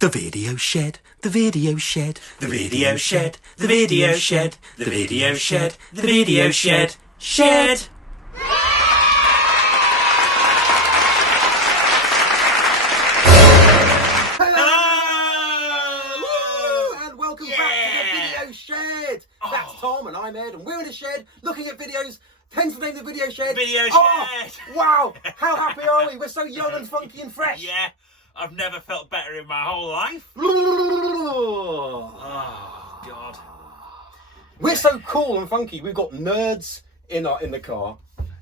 The video shed, the video shed, the video shed, the video shed, the video shed, the video shed, shed. Hello! And welcome back to the Video Shed. That's Tom and I'm Ed and we're in a shed looking at videos. Hence the name of the Video Shed. Video Oh, Shed! wow! How happy are we? We're so young and funky and fresh. Yeah, I've never felt better in my whole life. Oh, God. we're so cool and funky. We've got nerds in the car.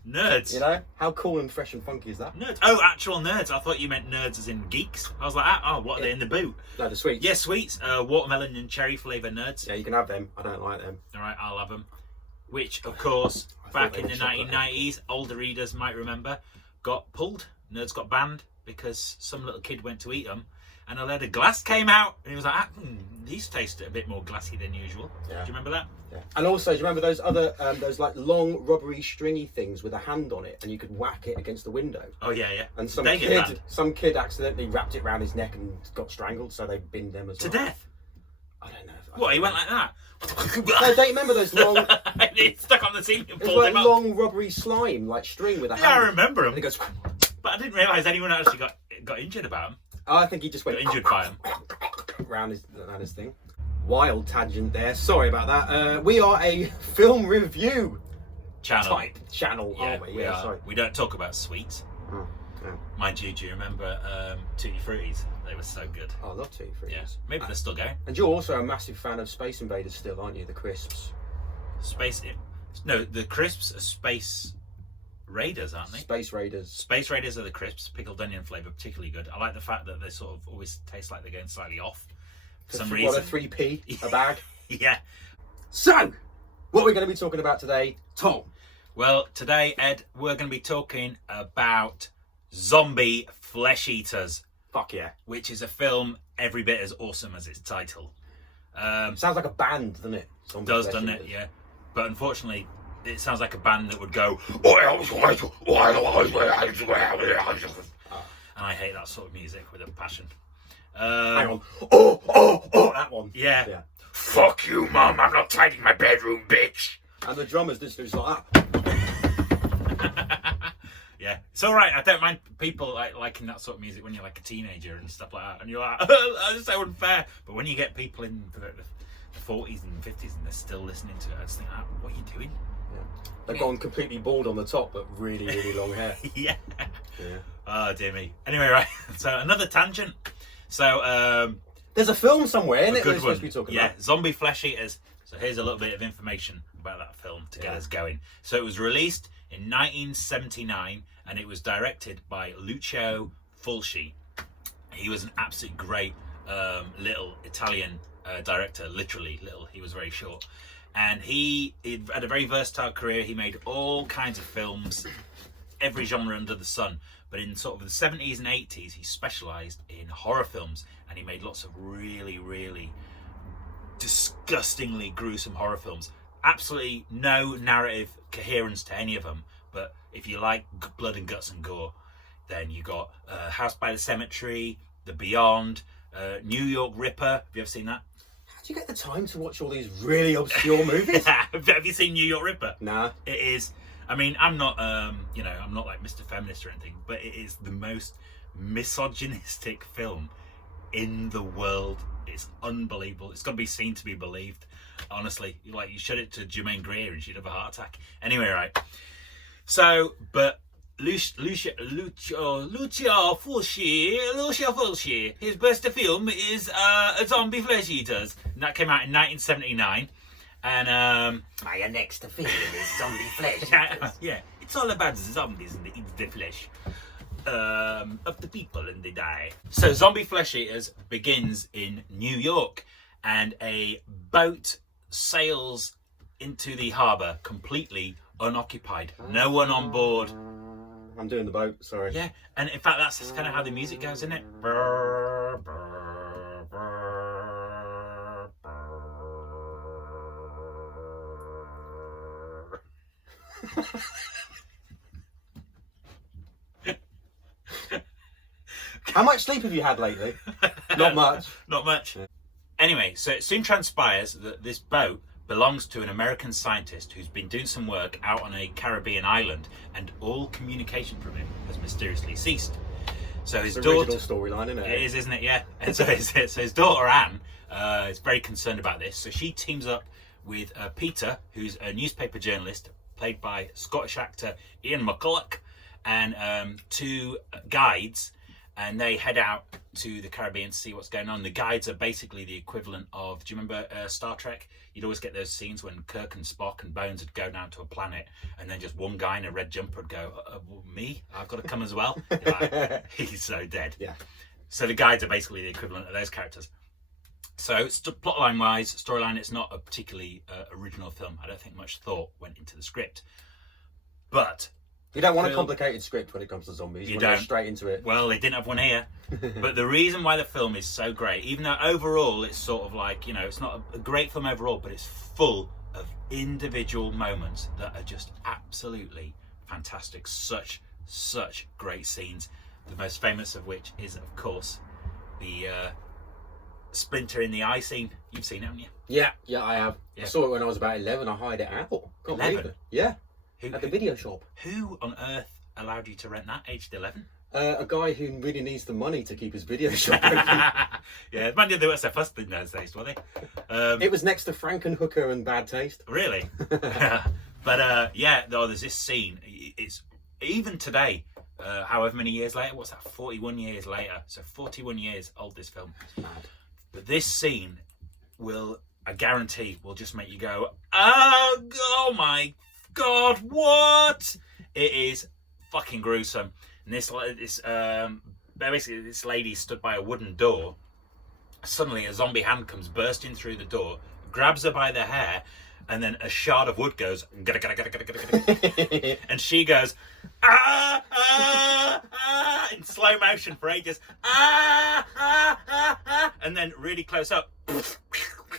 Nerds. You know how cool and fresh and funky is that? Nerds. Oh, actual nerds. I thought you meant nerds as in geeks. I was like, oh, what are they in the boot? No, the sweets. Yeah, sweets. Watermelon and cherry flavour nerds. Yeah, you can have them. I don't like them. All right, I'll have them. Which, of course, back in the 1990s, older readers might remember, got pulled. Nerds got banned because some little kid went to eat them, and a lead of glass came out, and he was like, these taste a bit more glassy than usual. Yeah. Do you remember that? Yeah. And also, do you remember those other, those like long rubbery stringy things with a hand on it, and you could whack it against the window? Oh yeah, yeah. And They get banned. some kid accidentally wrapped it around his neck and got strangled, so they binned them as well. To death. I don't know. What, he went like that? No, don't you remember those long? It stuck on the ceiling and It was pulled like him up. long rubbery slime, like string with a hand. Yeah, I remember And him. it goes. But I didn't realise anyone actually got injured about him. I think he just went Got injured by him. around his thing. Wild tangent there. Sorry about that. We are a film review type channel, aren't we? we are. Sorry. We don't talk about sweets. Oh. Mind you, do you remember Tutti Fruttis? They were so good. I love Tutti Fruttis. Yeah, maybe they're still going. And you're also a massive fan of Space Invaders still, aren't you? The crisps. No, the crisps are Space Raiders, aren't they? Space Raiders. Space Raiders are the crisps. Pickled onion flavour, particularly good. I like the fact that they sort of always taste like they're going slightly off for some reason. What, a 3p a bag? Yeah. So, what we're going to be talking about today, Tom? Well, today, Ed, we're going to be talking about Zombie Flesh Eaters. Fuck yeah. Which is a film every bit as awesome as its title. Sounds like a band, doesn't it? Zombie Does, Flesh doesn't Eaters. it? Yeah. But unfortunately, it sounds like a band that would go, and I hate that sort of music with a passion. Hang on. Oh, that one. Yeah. Fuck you, Mum, I'm not tidying my bedroom, bitch. And the drummers just do like that. Yeah, it's all right. I don't mind people liking that sort of music when you're like a teenager and stuff like that, and you're like, that's so unfair. But when you get people in the 40s and 50s and they're still listening to it, I just think, what are you doing? Yeah. They've gone completely bald on the top, but really, really long hair. Yeah. Yeah. Oh, dear me. Anyway, right. So another tangent. So there's a film somewhere, isn't a it? good We're supposed to be talking yeah, about. Zombie Flesh Eaters. So here's a little bit of information about that film to get us going. So it was released in 1979 and it was directed by Lucio Fulci. He was an absolutely great little Italian director, literally little. He was very short. And he had a very versatile career. He made all kinds of films, every genre under the sun. But in sort of the 70s and 80s, he specialised in horror films. And he made lots of really, really disgustingly gruesome horror films. Absolutely no narrative coherence to any of them. But if you like blood and guts and gore, then you got House by the Cemetery, The Beyond, New York Ripper. Have you ever seen that? How do you get the time to watch all these really obscure movies? Have you seen New York Ripper? Nah. It is. I mean, I'm not, I'm not like Mr. Feminist or anything, but it is the most misogynistic film in the world. It's unbelievable. It's got to be seen to be believed. Honestly, like you showed it to Jermaine Greer and she'd have a heart attack. Anyway, right. So, but Lucio Fulci, his best film is Zombie Flesh Eaters, and that came out in 1979. And My next film is Zombie Flesh Eaters. yeah, it's all about zombies and they eat the flesh of the people and they die. So Zombie Flesh Eaters begins in New York and a boat sails into the harbour completely unoccupied. No one on board. I'm doing the boat, sorry. Yeah, and in fact that's kind of how the music goes, isn't it? Brr, brr, brr, brr. How much sleep have you had lately? Not much. Not much. Anyway, so it soon transpires that this boat belongs to an American scientist who's been doing some work out on a Caribbean island, and all communication from him has mysteriously ceased. So his daughter, storyline, isn't it? It is, isn't it? Yeah. And so his daughter Anne is very concerned about this. So she teams up with Peter, who's a newspaper journalist, played by Scottish actor Ian McCulloch, and two guides, and they head out to the Caribbean to see what's going on. The guides are basically the equivalent of, do you remember Star Trek? You'd always get those scenes when Kirk and Spock and Bones would go down to a planet, and then just one guy in a red jumper would go, me? I've got to come as well? Like, he's so dead. Yeah. So the guides are basically the equivalent of those characters. So plotline wise, storyline, it's not a particularly original film. I don't think much thought went into the script. But you don't want a complicated script when it comes to zombies. You want to go straight into it. Well, they didn't have one here. But the reason why the film is so great, even though overall it's sort of like, you know, it's not a great film overall, but it's full of individual moments that are just absolutely fantastic. Such great scenes. The most famous of which is, of course, the splinter in the eye scene. You've seen it, haven't you? Yeah, I have. Yeah. I saw it when I was about 11. I hired it out. 11? Yeah. At the video shop. Who on earth allowed you to rent that aged 11? A guy who really needs the money to keep his video shop open. Yeah, man, they were so fussed in those days, were they? It was next to Frankenhooker and Bad Taste. Really? But yeah, there's this scene. It's even today, however many years later, what's that, 41 years later, so 41 years old, this film. It's mad. But this scene will, I guarantee, will just make you go, oh my God, what? It is fucking gruesome. And basically this lady stood by a wooden door. Suddenly a zombie hand comes bursting through the door, grabs her by the hair, and then a shard of wood goes, and she goes, in slow motion for ages, and then really close up,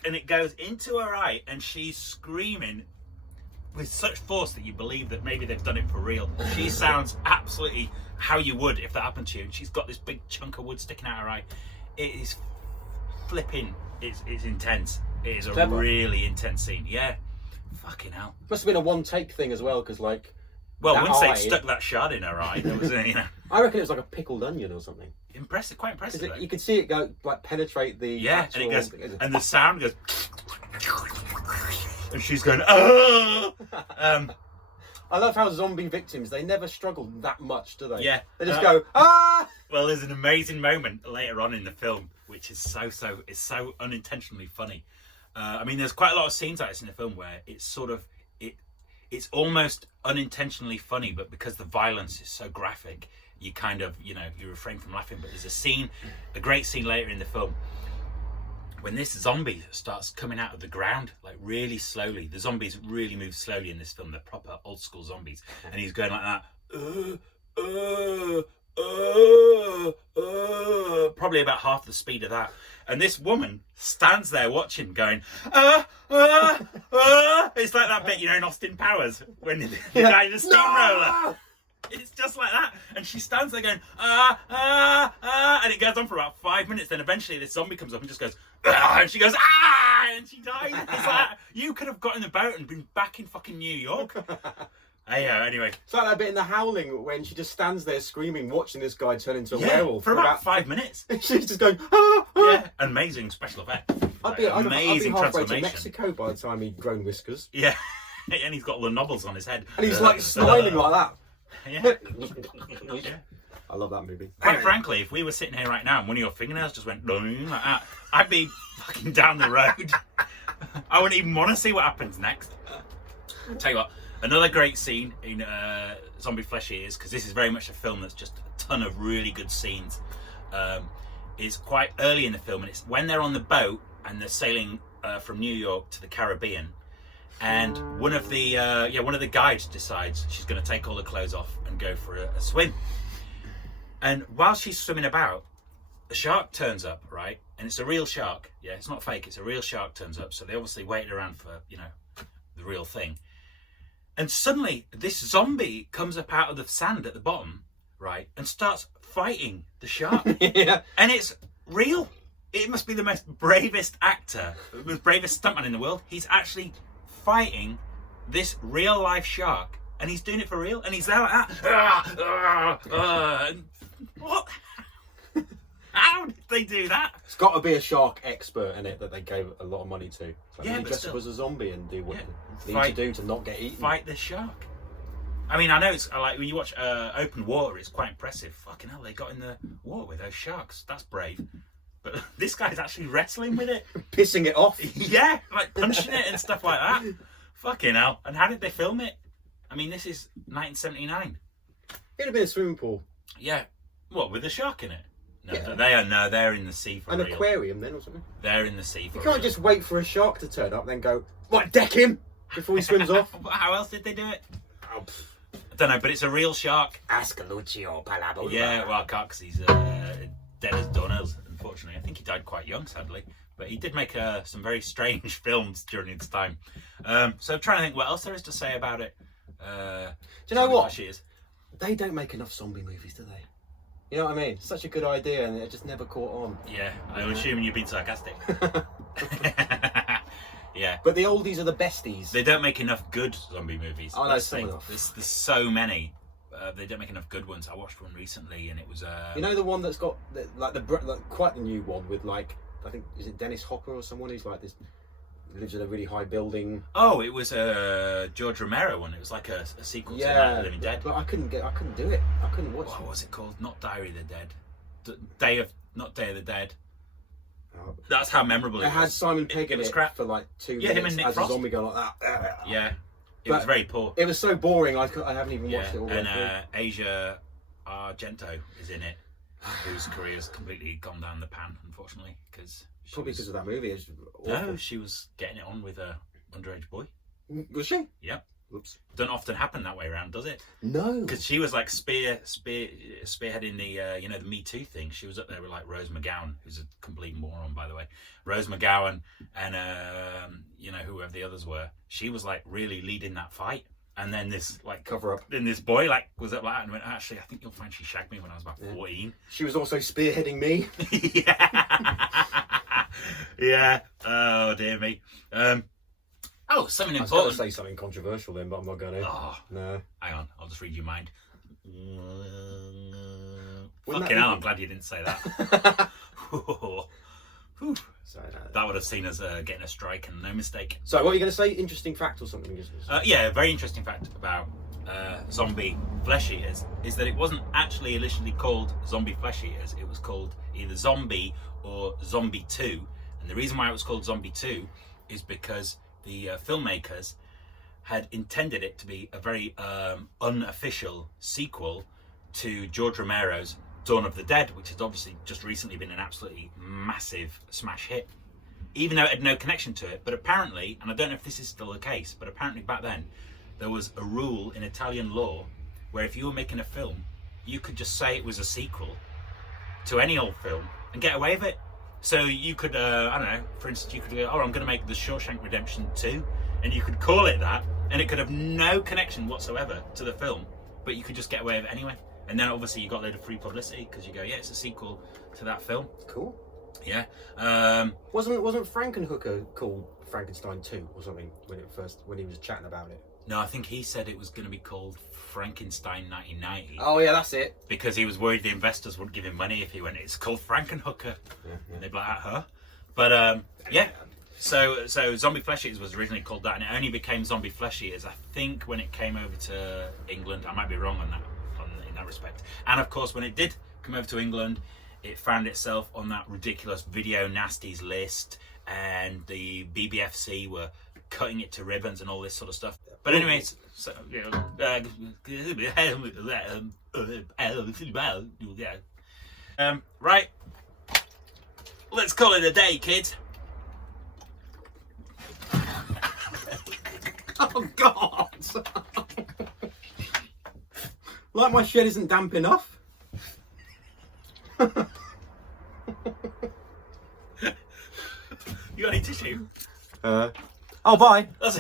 and it goes into her eye, and she's screaming with such force that you believe that maybe they've done it for real. She sounds absolutely how you would if that happened to you, and she's got this big chunk of wood sticking out her eye. It is flipping, it's intense. It is a really intense scene. Yeah. Fucking hell. Must have been a one-take thing as well, because like... Well, once they stuck that shard in her eye, there was a, you know... I reckon it was like a pickled onion or something. Impressive, quite impressive. You could see it go, like, penetrate the... Yeah, and it goes... And the sound goes... And she's going, oh! I love how zombie victims, they never struggle that much, do they? Yeah. They just go, ah! Well, there's an amazing moment later on in the film, which is so unintentionally funny. I mean, there's quite a lot of scenes like this in the film where it's sort of, it's almost unintentionally funny, but because the violence is so graphic, you kind of, you know, you refrain from laughing. But there's a great scene later in the film, when this zombie starts coming out of the ground, like really slowly. The zombies really move slowly in this film. They're proper old school zombies. And he's going like that, probably about half the speed of that. And this woman stands there watching, going, It's like that bit, you know, in Austin Powers, when the guy in the steamroller. No! It's just like that. And she stands there going, and it goes on for about 5 minutes. Then eventually this zombie comes up and just goes, and she goes, and she dies. It's like, you could have got in the boat and been back in fucking New York. Anyway. It's like that bit in The Howling when she just stands there screaming, watching this guy turn into a werewolf. For about 5 minutes. She's just going, Yeah, amazing special effect. I'd be halfway to Mexico by the time he'd grown whiskers. Yeah, and he's got the knobbles on his head. And he's like smiling like that. Yeah. I love that movie. Quite frankly, if we were sitting here right now and one of your fingernails just went like that, I'd be fucking down the road. I wouldn't even want to see what happens next. Tell you what, another great scene in Zombie Flesh Eaters, because this is very much a film that's just a ton of really good scenes, is quite early in the film, and it's when they're on the boat and they're sailing from New York to the Caribbean. And one of the guides decides she's going to take all her clothes off and go for a swim. And while she's swimming about, a shark turns up, right? And it's a real shark. Yeah, it's not fake. It's a real shark turns up. So they obviously waited around for, you know, the real thing. And suddenly this zombie comes up out of the sand at the bottom, right? And starts fighting the shark. Yeah. And it's real. it must be the most bravest actor, the most bravest stuntman in the world. He's actually fighting this real life shark, and he's doing it for real, and he's there like that. What? How did they do that? It's got to be a shark expert in it that they gave a lot of money to. So Yeah, he but dress still. up as a zombie and do what you Fight- need to do to not get eaten. Fight the shark. I mean, I know it's like when you watch open water, it's quite impressive. Fucking hell, they got in the water with those sharks. That's brave. But this guy's actually wrestling with it. Pissing it off. Yeah, like punching it and stuff like that. Fucking hell. And how did they film it? I mean, this is 1979. It'd have been a swimming pool. Yeah. What, with a shark in it? No, Yeah. they're in the sea for An real. aquarium then or something. They're in the sea for You real. can't just wait for a shark to turn up and then go, right, deck him before he swims off. How else did they do it? Oh, I don't know, but it's a real shark. ask Lucio Fulci. Yeah, well, I can't because he's dead as donuts, unfortunately. I think he died quite young, sadly. But he did make some very strange films during his time. So I'm trying to think what else there is to say about it. Do you know what? She is. They don't make enough zombie movies, do they? You know what I mean? Such a good idea and it just never caught on. Yeah, I'm assuming you've been sarcastic. Yeah. But the oldies are the besties. They don't make enough good zombie movies. Oh, no, That's the some thing. enough. There's so many. They don't make enough good ones. I watched one recently and it was... You know the one that's got quite the new one with like, I think, is it Dennis Hopper or someone who's like this, lives in a really high building. Oh, it was a George Romero one. It was like a sequel to Night of the Living Dead. But I couldn't do it. I couldn't watch What it. was it called? Not Diary of the Dead. Not Day of the Dead. Oh. That's how memorable it It was. had Simon Pegg it in was it crap. for like 2 Yeah, him minutes and Nick as Frost. a zombie going like that. Yeah, it But was very poor. It was so boring. I haven't even Yeah, watched it all the way and through. Asia Argento is in it, whose career's completely gone down the pan, unfortunately, because Probably because of that movie. It's no, awful. she was getting it on with a underage boy. Was she? Yep. Oops. Don't often happen that way around, does it? No. Because she was like spearheading the the Me Too thing. She was up there with like Rose McGowan, who's a complete moron, by the way. Rose McGowan and whoever the others were. She was like really leading that fight. And then this like Cover up. Then this boy like was up like that and went, actually, I think you'll find she shagged me when I was about 14. She was also spearheading me. Yeah. Yeah. Oh dear me. Oh, something I was going to important. say something controversial then, but I'm not going to. Oh, No. hang on, I'll just read your mind. Wouldn't Fucking that hell, be- I'm glad you didn't say that. Whew. So, That would have seen us getting a strike and no mistake. so what are you going to say? Interesting fact or something? Yeah, a very interesting fact about zombie flesh eaters is that it wasn't actually initially called zombie flesh eaters. It was called either Zombie or Zombie 2. And the reason why it was called Zombie 2 is because the filmmakers had intended it to be a very unofficial sequel to George Romero's Dawn of the Dead, which has obviously just recently been an absolutely massive smash hit, even though it had no connection to it. But apparently, and I don't know if this is still the case, but apparently back then there was a rule in Italian law where if you were making a film, you could just say it was a sequel to any old film and get away with it. So you could, I don't know, for instance, you could go, oh, I'm going to make The Shawshank Redemption 2, and you could call it that, and it could have no connection whatsoever to the film, but you could just get away with it anyway. And then obviously you got a load of free publicity because you go, yeah, it's a sequel to that film. Cool. Yeah. Wasn't Frankenhooker called Frankenstein 2 or something when he was chatting about it? No, I think he said it was going to be called Frankenstein 1990 Oh yeah, that's it. because he was worried the investors wouldn't give him money if he went, it's called Frankenhooker. Yeah. And they'd be like, huh? But yeah. So Zombie Flesh Eaters was originally called that, and it only became Zombie Flesh Eaters, I think, when it came over to England. I might be wrong on that, in that respect. And of course, when it did come over to England, it found itself on that ridiculous video nasties list, and the BBFC were cutting it to ribbons and all this sort of stuff. But anyways, so right, let's call it a day, kids. Oh God! Like my shed isn't damp enough. You got any tissue? Oh, bye. That's